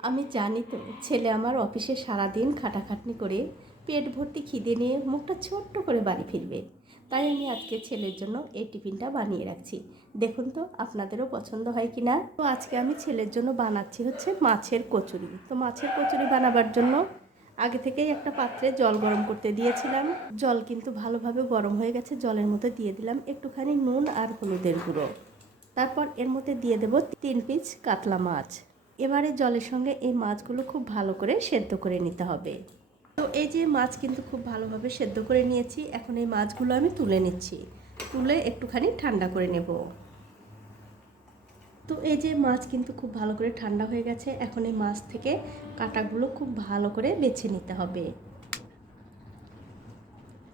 আমি জানি তো ছেলে আমার অফিসে সারাদিন খাটাখাটনি করে পেট ভর্তি খিদে নিয়ে মুখটা ছোট্ট করে বাড়ি ফিরবে। তাই আমি আজকে ছেলের জন্য এই টিফিনটা বানিয়ে রাখছি। দেখুন তো আপনাদেরও পছন্দ হয় কি না। তো আজকে আমি ছেলের জন্য বানাচ্ছি হচ্ছে মাছের কচুরি। তো মাছের কচুরি বানাবার জন্য আগে থেকেই একটা পাত্রে জল গরম করতে দিয়েছিলাম। জল কিন্তু ভালোভাবে গরম হয়ে গেছে। জলের মধ্যে দিয়ে দিলাম একটুখানি নুন আর হলুদের গুঁড়ো। তারপর এর মধ্যে দিয়ে দেব 3 পিস কাতলা মাছ। এবারে জলের সঙ্গে এই মাছগুলো খুব ভালো করে সেদ্ধ করে নিতে হবে। তো এই যে মাছ কিন্তু খুব ভালোভাবে সেদ্ধ করে নিয়েছি। এখন এই মাছগুলো আমি তুলে নিচ্ছি, তুলে একটুখানি ঠান্ডা করে নেব। তো এই যে মাছ কিন্তু খুব ভালো করে ঠান্ডা হয়ে গেছে। এখন এই মাছ থেকে কাঁটাগুলো খুব ভালো করে বেছে নিতে হবে।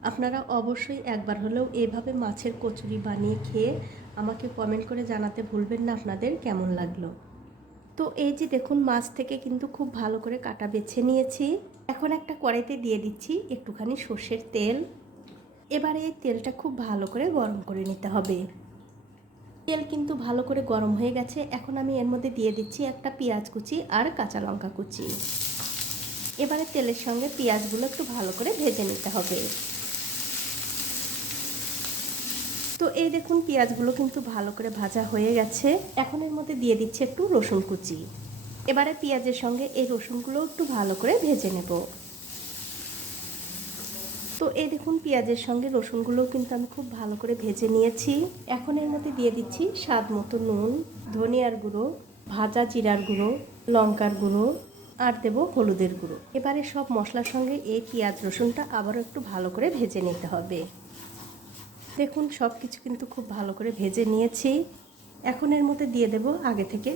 আপনারা অবশ্যই একবার হলেও এভাবে মাছের কচুরি বানিয়ে খেয়ে আমাকে কমেন্ট করে জানাতে ভুলবেন না আপনাদের কেমন লাগলো। তো এই যে দেখুন মাছ থেকে কিন্তু খুব ভালো করে কাটা বেছে নিয়েছি। এখন একটা কড়াইতে দিয়ে দিচ্ছি একটুখানি সর্ষের তেল। এবারে এই তেলটা খুব ভালো করে গরম করে নিতে হবে। তেল কিন্তু ভালো করে গরম হয়ে গেছে। এখন আমি এর মধ্যে দিয়ে দিচ্ছি একটা পেঁয়াজ কুচি আর কাঁচা লঙ্কা কুচি। এবারে তেলের সঙ্গে পেঁয়াজগুলো একটু ভালো করে ভেজে নিতে হবে। তো এই দেখুন পেঁয়াজগুলো কিন্তু ভালো করে ভাজা হয়ে গেছে। এখন এর মধ্যে দিয়ে দিচ্ছি একটু রসুন কুচি। এবারে পেঁয়াজের সঙ্গে এই রসুনগুলো একটু ভালো করে ভেজে নেব। তো এই দেখুন পেঁয়াজের সঙ্গে রসুনগুলোও কিন্তু আমি খুব ভালো করে ভেজে নিয়েছি। এখন এর মধ্যে দিয়ে দিচ্ছি স্বাদ মতো নুন, ধনিয়ার গুঁড়ো, ভাজা জিরার গুঁড়ো, লঙ্কার গুঁড়ো আর দেব হলুদের গুঁড়ো। এবারে সব মশলার সঙ্গে এই পেঁয়াজ রসুনটা আবারও একটু ভালো করে ভেজে নিতে হবে। দেখুন সব কিছু কিন্তু খুব ভালো করে ভেজে নিয়েছি। এখন এর মধ্যে দিয়ে দেব আগে থেকে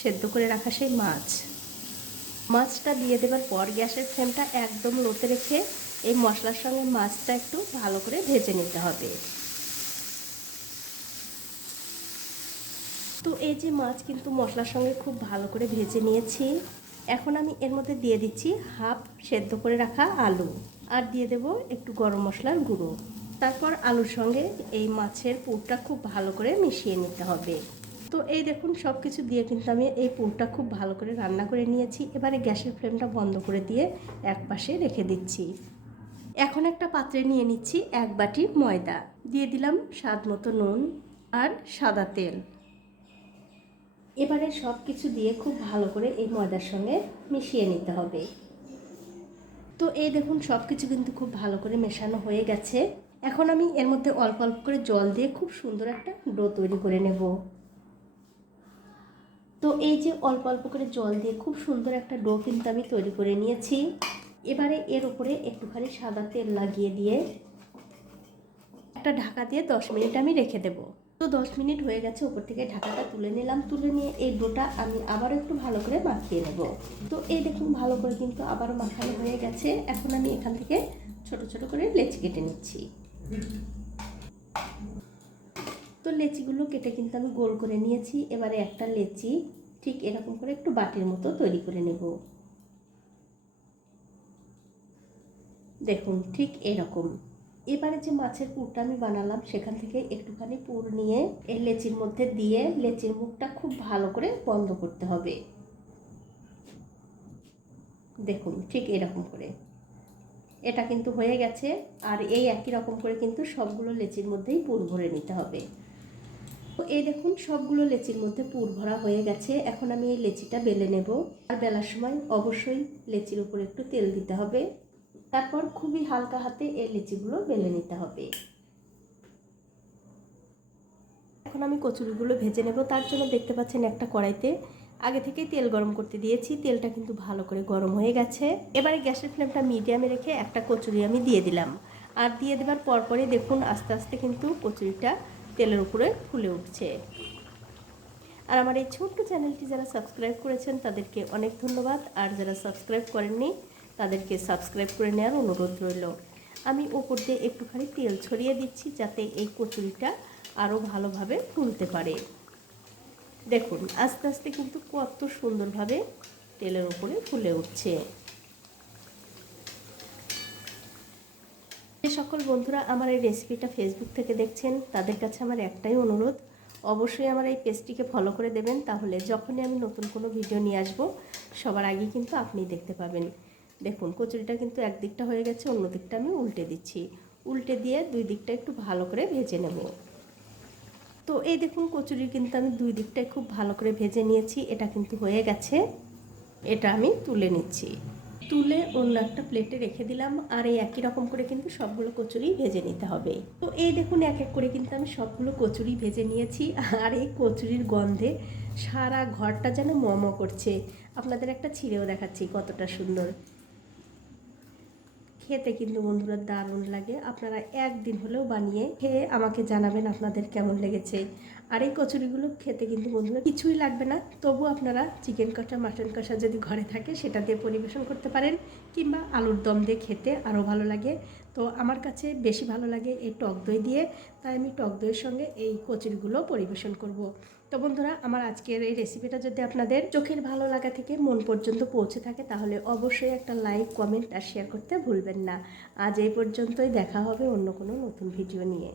সেদ্ধ করে রাখা সেই মাছ। মাছটা দিয়ে দেবার পর গ্যাসের ফ্লেমটা একদম লোতে রেখে এই মশলার সঙ্গে মাছটা একটু ভালো করে ভেজে নিতে হবে। তো এই যে মাছ কিন্তু মশলার সঙ্গে খুব ভালো করে ভেজে নিয়েছি। এখন আমি এর মধ্যে দিয়ে দিচ্ছি হাফ সেদ্ধ করে রাখা আলু আর দিয়ে দেব একটু গরম মশলার গুঁড়ো। তারপর আলুর সঙ্গে এই মাছের পুরটা খুব ভালো করে মিশিয়ে নিতে হবে। তো এই দেখুন সব কিছু দিয়ে কিন্তু আমি এই পুরটা খুব ভালো করে রান্না করে নিয়েছি। এবারে গ্যাসের ফ্লেমটা বন্ধ করে দিয়ে এক পাশে রেখে দিচ্ছি। এখন একটা পাত্রে নিয়ে নিচ্ছি 1 বাটি ময়দা, দিয়ে দিলাম স্বাদ মতো নুন আর সাদা তেল। এবারে সব কিছু দিয়ে খুব ভালো করে এই ময়দার সঙ্গে মিশিয়ে নিতে হবে। তো এই দেখুন সব কিছু কিন্তু খুব ভালো করে মেশানো হয়ে গেছে। এখন আমি এর মধ্যে অল্প অল্প করে জল দিয়ে খুব সুন্দর একটা ডো তৈরি করে নেব। তো এই যে অল্প অল্প করে জল দিয়ে খুব সুন্দর একটা ডো কিন্তু আমি তৈরি করে নিয়েছি। এবারে এর উপরে একটুখানি সাদা তেল লাগিয়ে দিয়ে একটা ঢাকা দিয়ে 10 মিনিট আমি রেখে দেব। তো 10 মিনিট হয়ে গেছে, উপর থেকে ঢাকাটা তুলে নিলাম। তুলে নিয়ে এই ডোটা আমি আবার একটু ভালো করে মাখিয়ে নেব। তো এই দেখুন ভালো করে কিন্তু আবারও মাখানো হয়ে গেছে। এখন আমি এখান থেকে ছোট ছোট করে লেচি কেটে নিচ্ছি। তো লেচিগুলো কেটে কিন্তু আমি গোল করে নিয়েছি। এবারে একটা লেচি ঠিক এরকম করে একটু বাটির মতো তৈরি করে নেব। দেখুন ঠিক এরকম। এবারে যে মাছের পুরটা আমি বানালাম সেখান থেকে একটুখানি পুর নিয়ে এই লেচির মধ্যে দিয়ে লেচির মুখটা খুব ভালো করে বন্ধ করতে হবে। দেখুন ঠিক এরকম করে এটা কিন্তু হয়ে গেছে। আর এই একই রকম করে কিন্তু সবগুলো লেচির মধ্যেই পুর ভরে নিতে হবে। তো এই দেখুন সবগুলো লেচির মধ্যে পুর ভরা হয়ে গেছে। এখন আমি এই লেচিটা বেলে নেব। আর বেলার সময় অবশ্যই লেচির উপর একটু তেল দিতে হবে। তারপর খুবই হালকা হাতে এই লেচিগুলো বেলে নিতে হবে। এখন আমি কচুরিগুলো ভেজে নেব। তার জন্য দেখতে পাচ্ছেন একটা কড়াইতে আগে থেকেই তেল গরম করতে দিয়েছি। তেলটা কিন্তু ভালো করে গরম হয়ে গেছে। এবারে গ্যাসের ফ্লেমটা মিডিয়ামে রেখে একটা কচুরি আমি দিয়ে দিলাম। আর দিয়ে দেওয়ার পরপরই দেখুন আস্তে আস্তে কিন্তু কচুরিটা তেলের উপরে ফুলে উঠছে। আর আমার এই ছোট্ট চ্যানেলটি যারা সাবস্ক্রাইব করেছেন তাদেরকে অনেক ধন্যবাদ। আর যারা সাবস্ক্রাইব করেননি তাদেরকে সাবস্ক্রাইব করে নেওয়ার অনুরোধ রইল। আমি ওপর দিয়ে একটুখানি তেল ছড়িয়ে দিচ্ছি যাতে এই কচুরিটা আরও ভালোভাবে ফুলতে পারে। দেখুন আস্তে আস্তে কিন্তু কত সুন্দরভাবে তেলের উপরে ফুলে উঠছে। যে সকল বন্ধুরা আমার এই রেসিপিটা ফেসবুক থেকে দেখছেন তাদের কাছে আমার একটাই অনুরোধ, অবশ্যই আমার এই পেজটিকে ফলো করে দেবেন। তাহলে যখনই আমি নতুন কোনো ভিডিও নিয়ে আসবো সবার আগে কিন্তু আপনি দেখতে পাবেন। দেখুন কচুরিটা কিন্তু একদিকটা হয়ে গেছে, অন্য দিকটা আমি উল্টে দিচ্ছি। উল্টে দিয়ে দুই দিকটা একটু ভালো করে ভেজে নেব। তো এই দেখুন কচুরি কিন্তু আমি দুই দিকটাই খুব ভালো করে ভেজে নিয়েছি। এটা কিন্তু হয়ে গেছে, এটা আমি তুলে নিচ্ছি। তুলে অন্য একটা প্লেটে রেখে দিলাম। আর এই একই রকম করে কিন্তু সবগুলো কচুরি ভেজে নিতে হবে। তো এই দেখুন এক এক করে কিন্তু আমি সবগুলো কচুরি ভেজে নিয়েছি। আর এই কচুরির গন্ধে সারা ঘরটা যেন মম করছে। আপনাদের একটা ছিঁড়েও দেখাচ্ছি কতটা সুন্দর খেতে, কিন্তু বন্ধুরা দারুণ লাগে। আপনারা একদিন হলেও বানিয়ে খেয়ে আমাকে জানাবেন আপনাদের কেমন লেগেছে। আর এই কচুরিগুলো খেতে কিন্তু বন্ধুরা কিছুই লাগবে না, তবু আপনারা চিকেন কষা মাটন কষা যদি ঘরে থাকে সেটা দিয়ে পরিবেশন করতে পারেন, কিংবা আলুর দম দিয়ে খেতে আরও ভালো লাগে। তো আমার কাছে বেশি ভালো লাগে এই টক দই দিয়ে, তাই আমি টক দইয়ের সঙ্গে এই কচুরিগুলো পরিবেশন করব। তো বন্ধুরা, আমার আজকের এই রেসিপিটা যদি আপনাদের চোখের ভালো লাগা থেকে মন পর্যন্ত পৌঁছে থাকে তাহলে অবশ্যই একটা লাইক, কমেন্ট আর শেয়ার করতে ভুলবেন না। আজ এই পর্যন্তই, দেখা হবে অন্য কোনো নতুন ভিডিও নিয়ে।